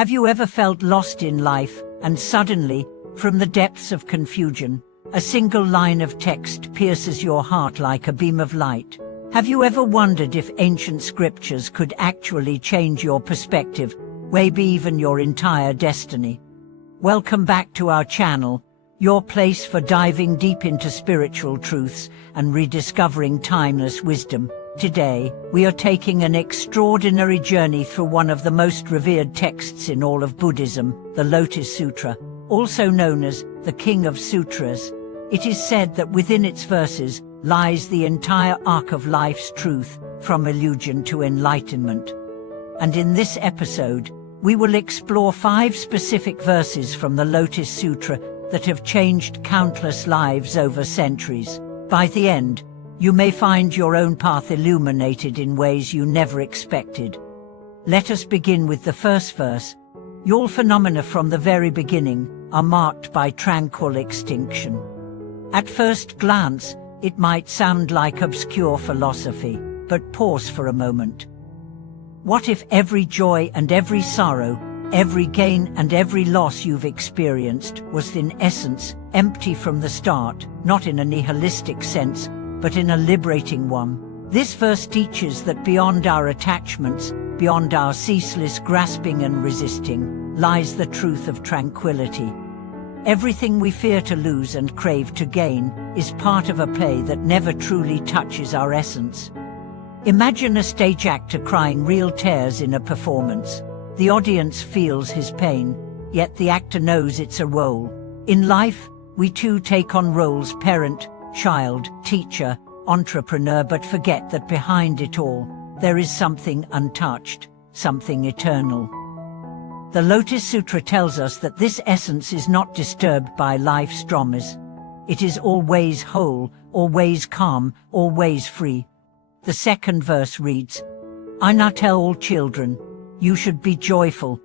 Have you ever felt lost in life, and suddenly, from the depths of confusion, a single line of text pierces your heart like a beam of light? Have you ever wondered if ancient scriptures could actually change your perspective, maybe even your entire destiny? Welcome back to our channel, your place for diving deep into spiritual truths and rediscovering timeless wisdom. Today, we are taking an extraordinary journey through one of the most revered texts in all of Buddhism, the Lotus Sutra, also known as the King of Sutras. It is said that within its verses lies the entire arc of life's truth, from illusion to enlightenment. And in this episode, we will explore 5 specific verses from the Lotus Sutra that have changed countless lives over centuries. By the end, you may find your own path illuminated in ways you never expected. Let us begin with the first verse. All phenomena from the very beginning are marked by tranquil extinction. At first glance, it might sound like obscure philosophy, but pause for a moment. What if every joy and every sorrow, every gain and every loss you've experienced was in essence empty from the start, not in a nihilistic sense, but in a liberating one? This verse teaches that beyond our attachments, beyond our ceaseless grasping and resisting, lies the truth of tranquility. Everything we fear to lose and crave to gain is part of a play that never truly touches our essence. Imagine a stage actor crying real tears in a performance. The audience feels his pain, yet the actor knows it's a role. In life, we too take on roles: parent, child, teacher, entrepreneur, but forget that behind it all, there is something untouched, something eternal. The Lotus Sutra tells us that this essence is not disturbed by life's dramas. It is always whole, always calm, always free. The second verse reads, "I now tell all children, you should be joyful."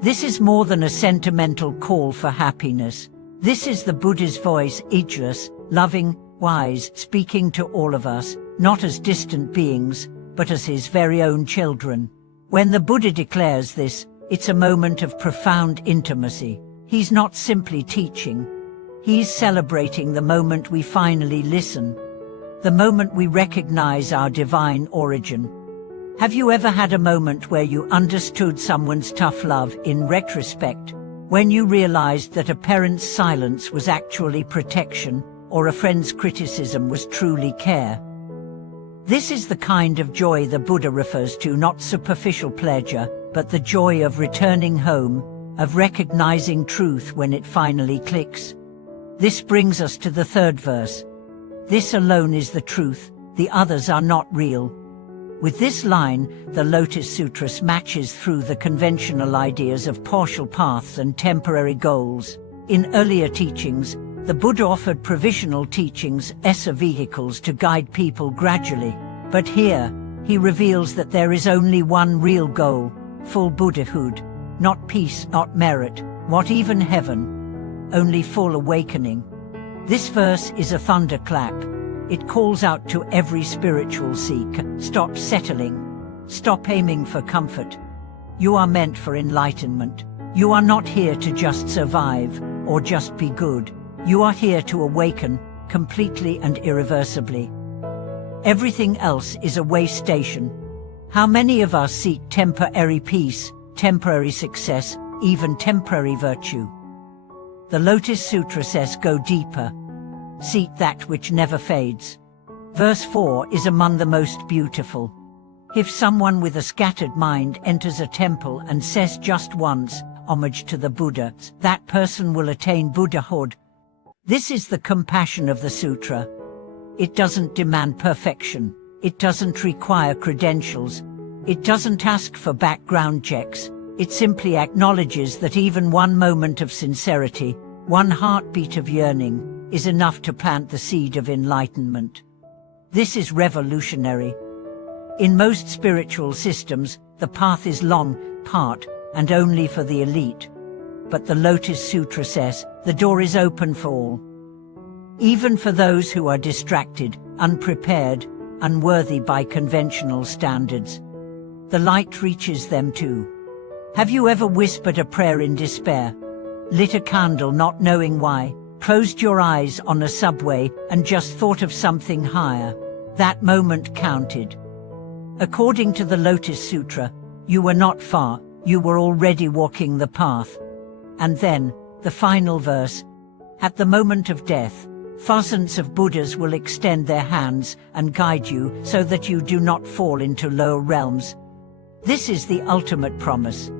This is more than a sentimental call for happiness. This is the Buddha's voice, ageless, loving, wise, speaking to all of us, not as distant beings, but as his very own children. When the Buddha declares this, it's a moment of profound intimacy. He's not simply teaching. He's celebrating the moment we finally listen, the moment we recognize our divine origin. Have you ever had a moment where you understood someone's tough love in retrospect? When you realized that a parent's silence was actually protection, or a friend's criticism was truly care? This is the kind of joy the Buddha refers to, not superficial pleasure, but the joy of returning home, of recognizing truth when it finally clicks. This brings us to the third verse. "This alone is the truth, the others are not real." With this line, the Lotus Sutra smashes through the conventional ideas of partial paths and temporary goals. In earlier teachings, the Buddha offered provisional teachings as vehicles to guide people gradually. But here, he reveals that there is only one real goal: full Buddhahood. Not peace, not merit, not even heaven. Only full awakening. This verse is a thunderclap. It calls out to every spiritual seeker: stop settling. Stop aiming for comfort. You are meant for enlightenment. You are not here to just survive, or just be good. You are here to awaken, completely and irreversibly. Everything else is a way station. How many of us seek temporary peace, temporary success, even temporary virtue? The Lotus Sutra says, go deeper. Seek that which never fades. Verse 4 is among the most beautiful. If someone with a scattered mind enters a temple and says just once, homage to the Buddha, that person will attain Buddhahood. This is the compassion of the sutra. It doesn't demand perfection. It doesn't require credentials. It doesn't ask for background checks. It simply acknowledges that even one moment of sincerity, one heartbeat of yearning, is enough to plant the seed of enlightenment. This is revolutionary. In most spiritual systems, the path is long, hard, and only for the elite. But the Lotus Sutra says, the door is open for all. Even for those who are distracted, unprepared, unworthy by conventional standards. The light reaches them too. Have you ever whispered a prayer in despair? Lit a candle not knowing why? Closed your eyes on a subway and just thought of something higher? That moment counted. According to the Lotus Sutra, you were not far, you were already walking the path. And then, the final verse, at the moment of death, thousands of Buddhas will extend their hands and guide you so that you do not fall into lower realms. This is the ultimate promise.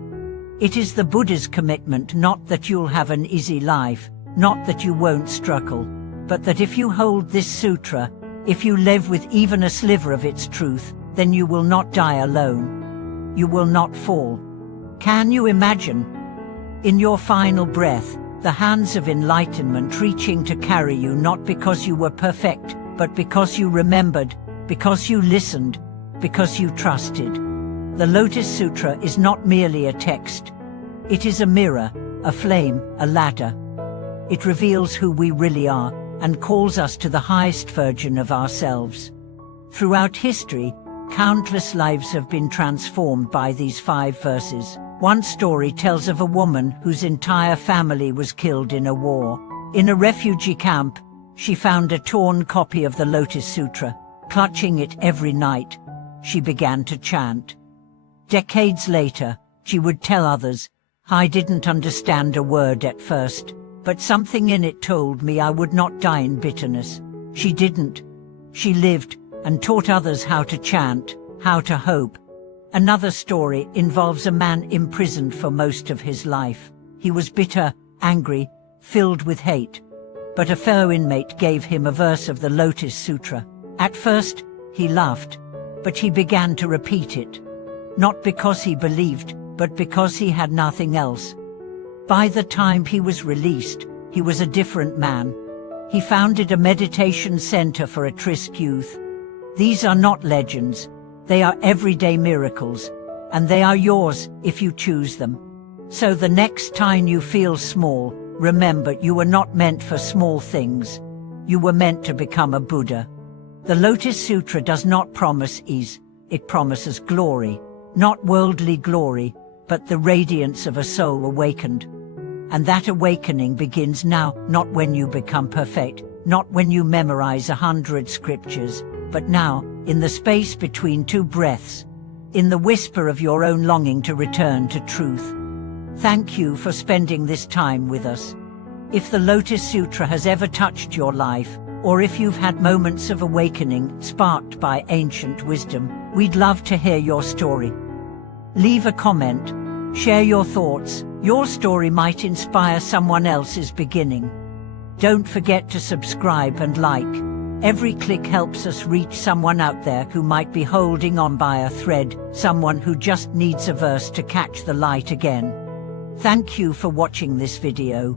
It is the Buddha's commitment, not that you'll have an easy life, not that you won't struggle, but that if you hold this sutra, if you live with even a sliver of its truth, then you will not die alone. You will not fall. Can you imagine? In your final breath, the hands of enlightenment reaching to carry you, not because you were perfect, but because you remembered, because you listened, because you trusted. The Lotus Sutra is not merely a text. It is a mirror, a flame, a ladder. It reveals who we really are and calls us to the highest version of ourselves. Throughout history, countless lives have been transformed by these 5 verses. One story tells of a woman whose entire family was killed in a war. In a refugee camp, she found a torn copy of the Lotus Sutra. Clutching it every night, she began to chant. Decades later, she would tell others, "I didn't understand a word at first, but something in it told me I would not die in bitterness." She didn't. She lived and taught others how to chant, how to hope. Another story involves a man imprisoned for most of his life. He was bitter, angry, filled with hate. But a fellow inmate gave him a verse of the Lotus Sutra. At first, he laughed, but he began to repeat it. Not because he believed, but because he had nothing else. By the time he was released, he was a different man. He founded a meditation center for at-risk youth. These are not legends. They are everyday miracles, and they are yours if you choose them. So the next time you feel small, remember you were not meant for small things. You were meant to become a Buddha. The Lotus Sutra does not promise ease, it promises glory. Not worldly glory, but the radiance of a soul awakened. And that awakening begins now, not when you become perfect, not when you memorize 100 scriptures, but now, in the space between 2 breaths, in the whisper of your own longing to return to truth. Thank you for spending this time with us. If the Lotus Sutra has ever touched your life, or if you've had moments of awakening sparked by ancient wisdom, we'd love to hear your story. Leave a comment, share your thoughts. Your story might inspire someone else's beginning. Don't forget to subscribe and like. Every click helps us reach someone out there who might be holding on by a thread, someone who just needs a verse to catch the light again. Thank you for watching this video.